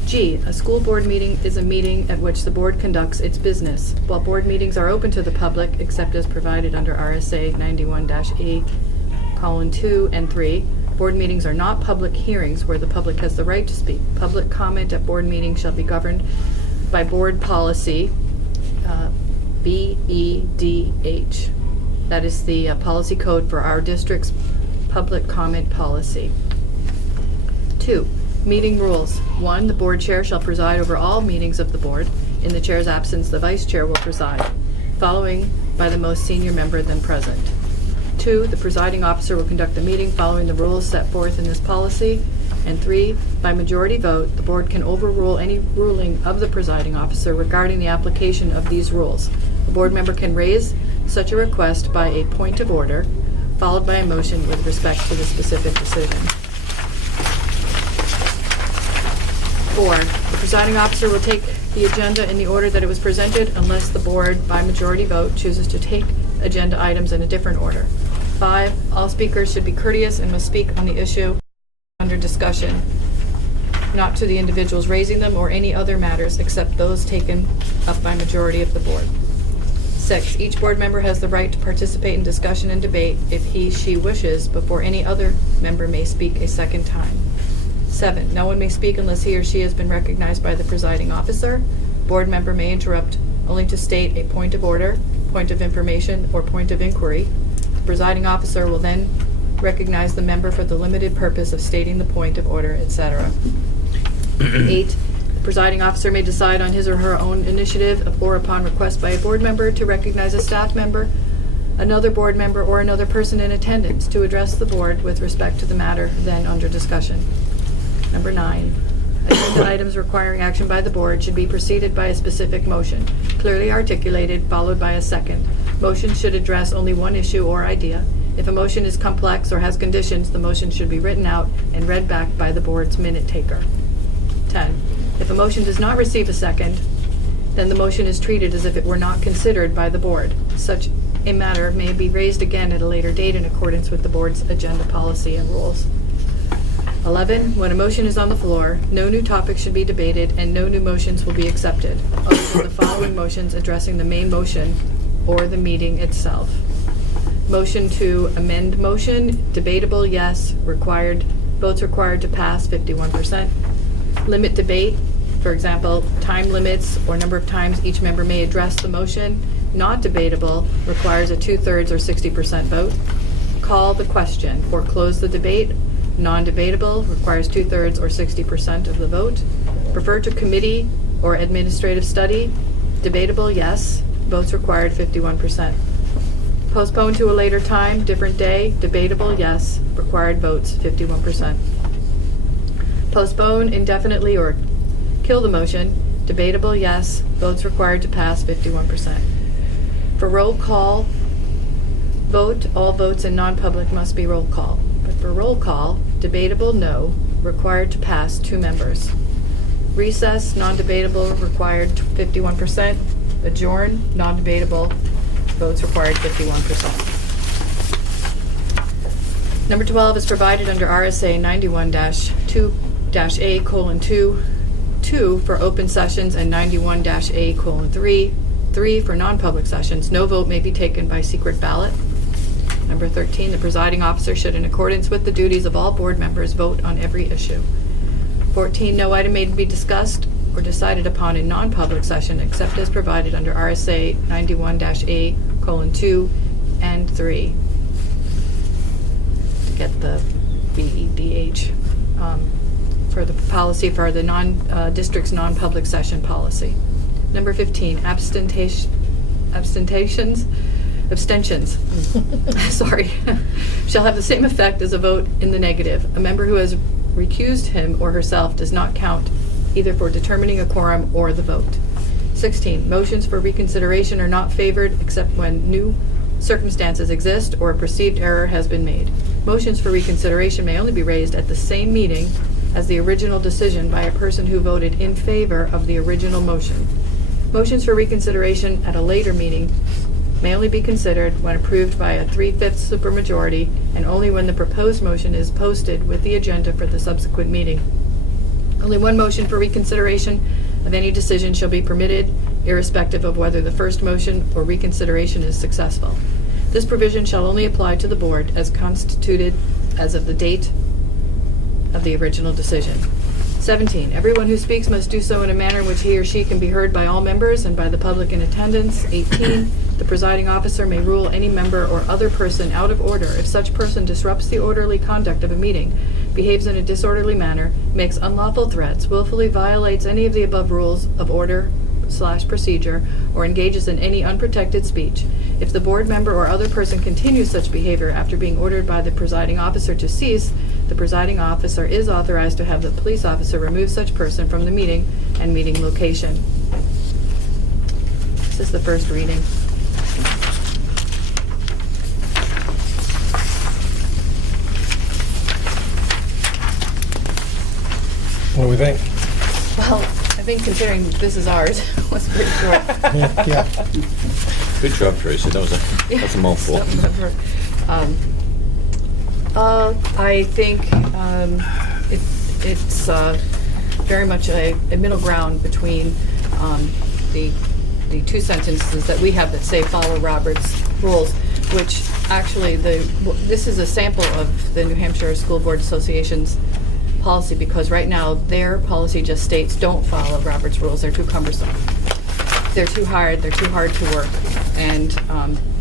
G. A school board meeting is a meeting at which the board conducts its business. While board meetings are open to the public, except as provided under RSA 91-A:2 and 3, board meetings are not public hearings where the public has the right to speak. Public comment at board meetings shall be governed by board policy BEDH. That is the policy code for our district's public comment policy. 2. Meeting rules. 1. The board chair shall preside over all meetings of the board. In the chair's absence, the vice chair will preside, following by the most senior member then present. 2. The presiding officer will conduct the meeting following the rules set forth in this policy. And 3. By majority vote, the board can overrule any ruling of the presiding officer regarding the application of these rules. A board member can raise such a request by a point of order, followed by a motion with respect to the specific decision. 4, the presiding officer will take the agenda in the order that it was presented unless the board, by majority vote, chooses to take agenda items in a different order. 5, all speakers should be courteous and must speak on the issue under discussion, not to the individuals raising them or any other matters except those taken up by majority of the board. 6, each board member has the right to participate in discussion and debate if she wishes before any other member may speak a second time. 7, no one may speak unless he or she has been recognized by the presiding officer. Board member may interrupt only to state a point of order, point of information, or point of inquiry. The presiding officer will then recognize the member for the limited purpose of stating the point of order, etc. 8, the presiding officer may decide on his or her own initiative or upon request by a board member to recognize a staff member, another board member, or another person in attendance to address the board with respect to the matter then under discussion. Number 9, agenda items requiring action by the board should be preceded by a specific motion, clearly articulated, followed by a second. Motion should address only one issue or idea. If a motion is complex or has conditions, the motion should be written out and read back by the board's minute taker. 10, if a motion does not receive a second, then the motion is treated as if it were not considered by the board. Such a matter may be raised again at a later date in accordance with the board's agenda policy and rules. 11, when a motion is on the floor, no new topic should be debated and no new motions will be accepted, other than the following motions addressing the main motion or the meeting itself. Motion to amend motion, debatable, yes, votes required to pass, 51%. Limit debate, for example, time limits or number of times each member may address the motion. Not debatable, requires a 2/3 or 60% vote. Call the question or close the debate. Non-debatable, requires 2/3 or 60% of the vote. Refer to committee or administrative study. Debatable, yes, votes required, 51%. Postpone to a later time, different day. Debatable, yes, required votes, 51%. Postpone indefinitely or kill the motion. Debatable, yes, votes required to pass, 51%. For roll call vote, all votes in non-public must be roll call. But for roll call, debatable, no, required to pass, 2 members. Recess, non-debatable, required 51%. Adjourn, non-debatable, votes required, 51%. Number 12 is provided under RSA 91-2-A:2 for open sessions and 91-A:3 for non-public sessions. No vote may be taken by secret ballot. Number 13, the presiding officer should, in accordance with the duties of all board members, vote on every issue. 14, no item may be discussed or decided upon in non-public session except as provided under RSA 91-A:2 and 3. Get the BEDH for the policy for the district's non-public session policy. Number 15, abstentions, sorry, shall have the same effect as a vote in the negative. A member who has recused him or herself does not count either for determining a quorum or the vote. 16, motions for reconsideration are not favored except when new circumstances exist or a perceived error has been made. Motions for reconsideration may only be raised at the same meeting as the original decision by a person who voted in favor of the original motion. Motions for reconsideration at a later meeting may only be considered when approved by a 3/5 supermajority and only when the proposed motion is posted with the agenda for the subsequent meeting. Only one motion for reconsideration of any decision shall be permitted, irrespective of whether the first motion or reconsideration is successful. This provision shall only apply to the board as constituted as of the date of the original decision. 17, everyone who speaks must do so in a manner in which he or she can be heard by all members and by the public in attendance. 18, the presiding officer may rule any member or other person out of order if such person disrupts the orderly conduct of a meeting, behaves in a disorderly manner, makes unlawful threats, willfully violates any of the above rules of order/procedure, or engages in any unprotected speech. If the board member or other person continues such behavior after being ordered by the presiding officer to cease, the presiding officer is authorized to have the police officer remove such person from the meeting and meeting location. This is the first reading. What do we think? think considering this is ours, it was pretty short. Yeah. Good job, Tracy. That's a mouthful. I think it's very much a middle ground between the two sentences that we have that say follow Robert's rules, which actually this is a sample of the New Hampshire School Board Association's policy, because right now their policy just states don't follow Robert's rules. They're too cumbersome. They're too hard. They're too hard to work. And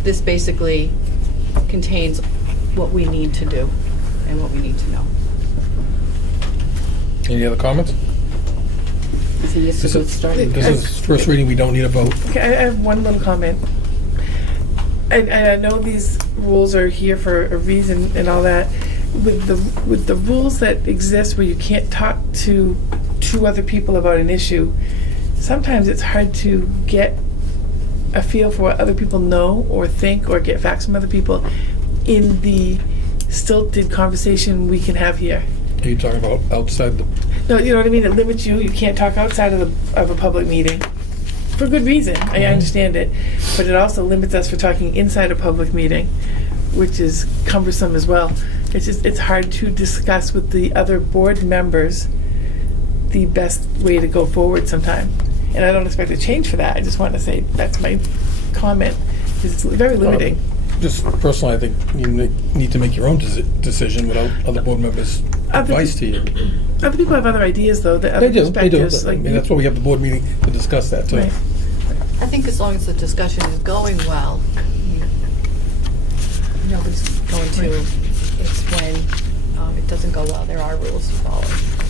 this basically contains what we need to do and what we need to know. Any other comments? I think it's a good start. This is first reading, we don't need a vote. Okay, I have one little comment. And I know these rules are here for a reason and all that. With the rules that exist where you can't talk to two other people about an issue, sometimes it's hard to get a feel for what other people know or think or get facts from other people in the stilted conversation we can have here. Are you talking about outside the... No, you know what I mean? It limits you. You can't talk outside of a public meeting. For good reason. I understand it. But it also limits us for talking inside a public meeting, which is cumbersome as well. It's hard to discuss with the other board members the best way to go forward sometime. And I don't expect a change for that. I just want to say that's my comment. It's very limiting. Just personally, I think you need to make your own decision without other board members' advice to you. Other people have other ideas, though. That They other do. perspectives. I mean, that's why we have the board meeting to discuss that too. Right. I think as long as the discussion is going well, nobody's going to. It's when it doesn't go well, there are rules to follow.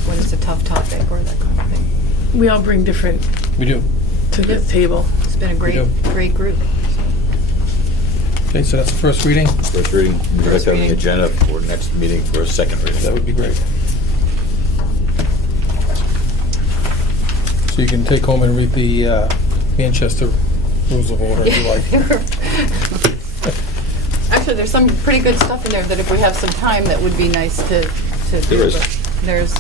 When it's a tough topic or that kind of thing. We all bring different We do. to the table. It's been a great group. Okay, so that's the first reading. First reading. We're going to have the agenda for next meeting for a second reading. That would be great. So you can take home and read the Manchester Rules of Order if you like. Actually, there's some pretty good stuff in there that if we have some time, that would be nice to do. There is. But there's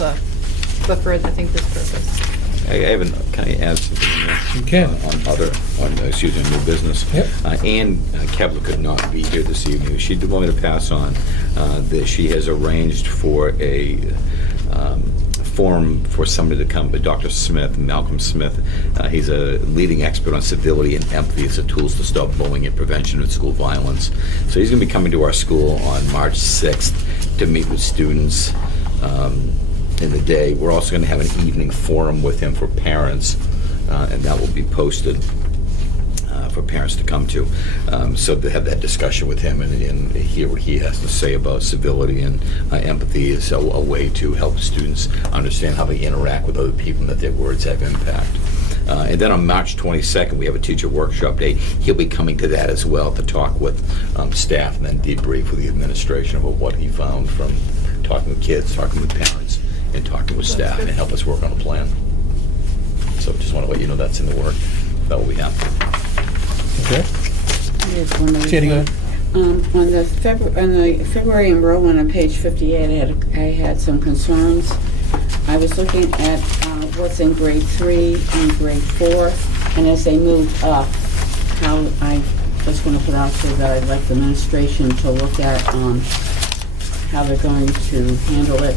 but for, I think, this purpose. Can I add something? You can. New business. Yep. Ann Kevler could not be here this evening. She did want me to pass on that she has arranged for a forum for somebody to come, but Dr. Smith, Malcolm Smith, he's a leading expert on civility and empathy as the tools to stop bullying and prevention of school violence. So he's going to be coming to our school on March 6th to meet with students in the day. We're also going to have an evening forum with him for parents, and that will be posted for parents to come to. So to have that discussion with him and hear what he has to say about civility and empathy is a way to help students understand how they interact with other people and that their words have impact. And then on March 22nd, we have a teacher workshop day. He'll be coming to that as well to talk with staff and then debrief with the administration about what he found from talking with kids, talking with parents, and talking with staff, and help us work on a plan. So just want to let you know that's in the work. That will be happening. Okay. There's one other Sandy, go thing. ahead. On the February enrollment on page 58, I had some concerns. I was looking at what's in grade 3 and grade 4, and as they moved up, how I just want to put out there that I'd like the administration to look at how they're going to handle it.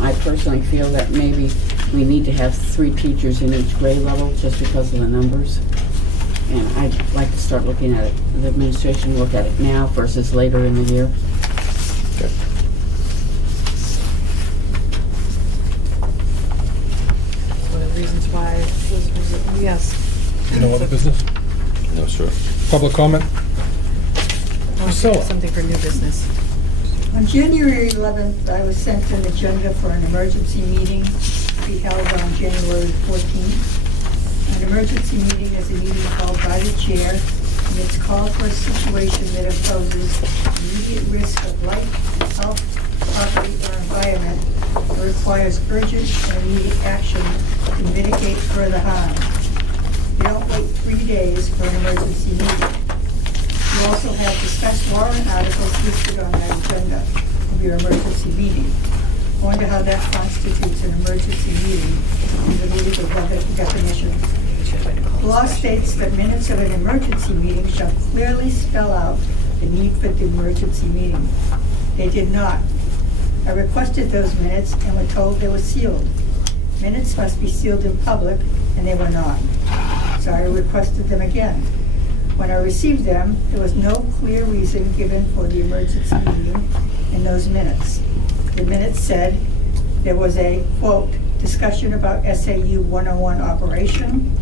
I personally feel that maybe we need to have 3 teachers in each grade level just because of the numbers. And I'd like to start looking at it, the administration look at it now versus later in the year. Okay. One of the reasons why was yes. No other business? No, sir. Public comment? Priscilla. Something for new business. On January 11th, I was sent an agenda for an emergency meeting to be held on January 14th. An emergency meeting is a meeting called by the chair, and it's called for a situation that imposes immediate risk of life, health, property, or environment, or requires urgent and immediate action to mitigate further harm. You don't wait 3 days for an emergency meeting. You also have discussed warrant articles listed on that agenda of your emergency meeting. I wonder how that constitutes an emergency meeting under the legal definition. The law states that minutes of an emergency meeting shall clearly spell out the need for the emergency meeting. They did not. I requested those minutes and were told they were sealed. Minutes must be sealed in public, and they were not. So I requested them again. When I received them, there was no clear reason given for the emergency meeting in those minutes. The minutes said there was a, quote, discussion about SAU 101 operation.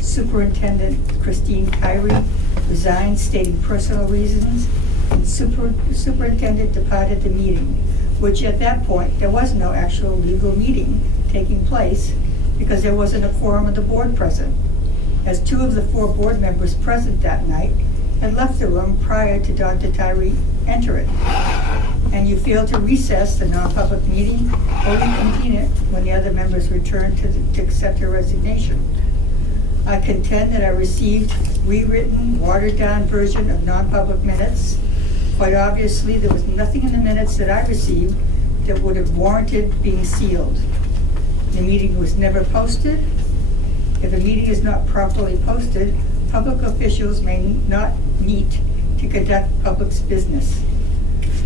Superintendent Christine Kyrie resigned stating personal reasons, and superintendent departed the meeting, which at that point, there was no actual legal meeting taking place because there wasn't a quorum of the board present, as 2 of the 4 board members present that night had left the room prior to Dr. Tyree entering. And you failed to recess the non-public meeting or reconvene it when the other members returned to accept her resignation. I contend that I received rewritten, watered-down version of non-public minutes. Quite obviously, there was nothing in the minutes that I received that would have warranted being sealed. The meeting was never posted. If a meeting is not properly posted, public officials may not meet to conduct public's business.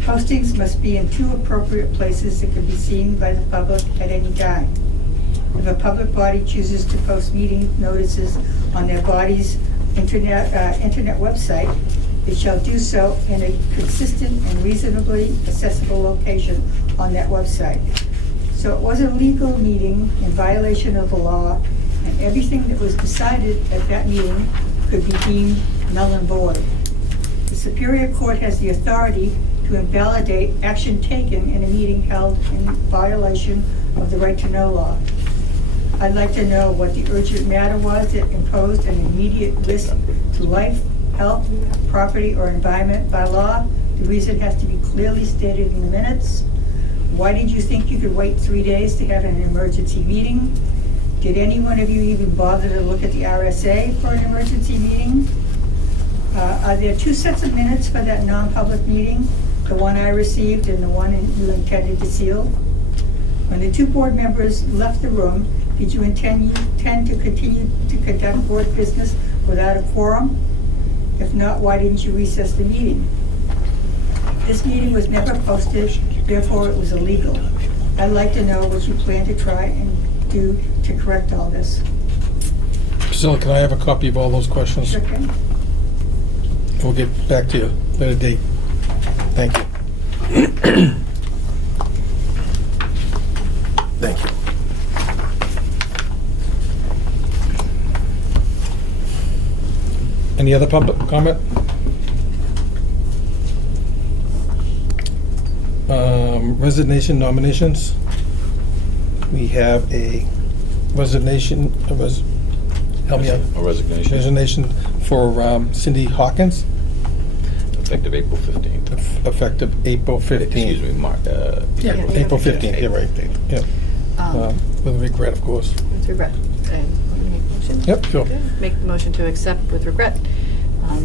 Postings must be in 2 appropriate places that can be seen by the public at any time. If a public body chooses to post meeting notices on their body's internet website, it shall do so in a consistent and reasonably accessible location on that website. So it was a legal meeting in violation of the law, and everything that was decided at that meeting could be deemed null and void. The Superior Court has the authority to invalidate action taken in a meeting held in violation of the right to know law. I'd like to know what the urgent matter was that imposed an immediate risk to life, health, property, or environment by law. The reason has to be clearly stated in the minutes. Why did you think you could wait 3 days to have an emergency meeting? Did any one of you even bother to look at the RSA for an emergency meeting? Are there 2 sets of minutes for that non-public meeting? The one I received and the one you intended to seal? When the 2 board members left the room, did you intend to continue to conduct board business without a quorum? If not, why didn't you recess the meeting? This meeting was never posted, therefore it was illegal. I'd like to know what you plan to try and do to correct all this. Priscilla, can I have a copy of all those questions? Sure can. We'll get back to you at a date. Thank you. Thank you. Any other public comment? Resignation nominations. We have a resignation, help me out. A resignation. Resignation for Cindy Hawkins, Effective April 15th. effective April 15th. Excuse me, April 15th, you're right. Yep. With regret, of course. With regret. And want to make a motion? Yep, sure. Make the motion to accept with regret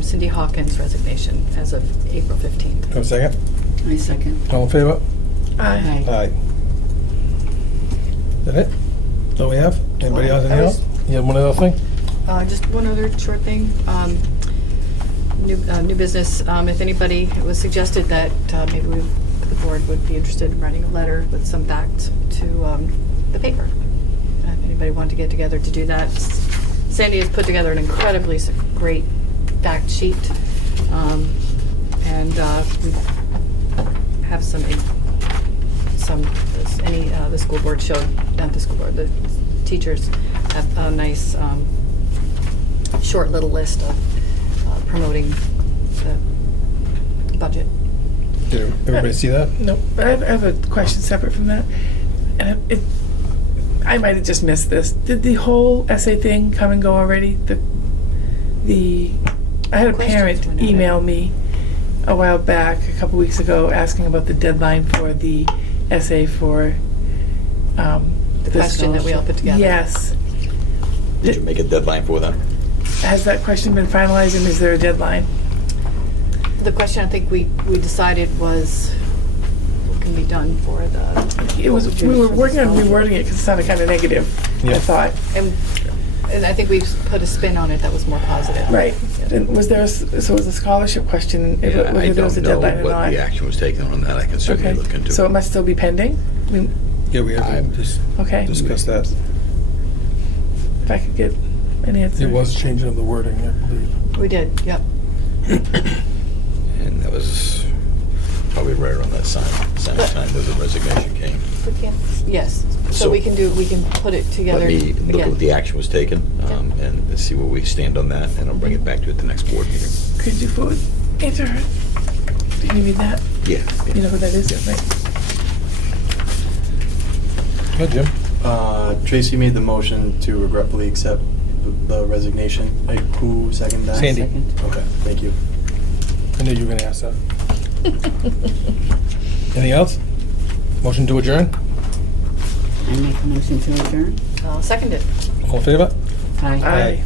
Cindy Hawkins' resignation as of April 15th. Have a second? I second. All in favor? Aye. Aye. Is that it? That's all we have? Anybody Well, else, anything I else? You have one other thing? Just one other short thing. New business. If anybody, it was suggested that maybe the board would be interested in writing a letter with some facts to the paper. If anybody wanted to get together to do that, Sandy has put together an incredibly great fact sheet, and we have the school board showed, not the school board, the teachers have a nice short little list of promoting the budget. Did everybody see that? No, but I have a question separate from that. And I might have just missed this. Did the whole essay thing come and go already? I had a parent email me a while back, a couple weeks ago, asking about the deadline for the essay for The question that we all put together. Yes. Did you make a deadline for them? Has that question been finalized, and is there a deadline? The question I think we decided was, can be done for the. It was, we were working on rewording it because it sounded kind of negative, I Yeah. thought. And I think we've put a spin on it that was more positive. Right. And was there, so was a scholarship question, if Yeah, I whether there was a don't know deadline or what not? the action was taken on that. I can certainly Okay. look into it. So it must still be pending? Yeah, we have to just Okay. discuss that. If I could get an answer. It was changing of the wording, I believe. We did, yep. And that was probably right around that same time that the resignation came. We can, yes. So we can put it together Let me look at what again. the action was taken, and see where we stand on that, and I'll bring it back to you at the next board meeting. Could you forward, answer her? Can you read that? Yeah. You know who that is, right? Good, Jim. Tracy made the motion to regretfully accept the resignation. Who seconded that? Sandy. Second. Okay, thank you. I knew you were gonna ask that. Anything else? Motion to adjourn? I make a motion to adjourn. I'll second it. All in favor? Aye. Aye.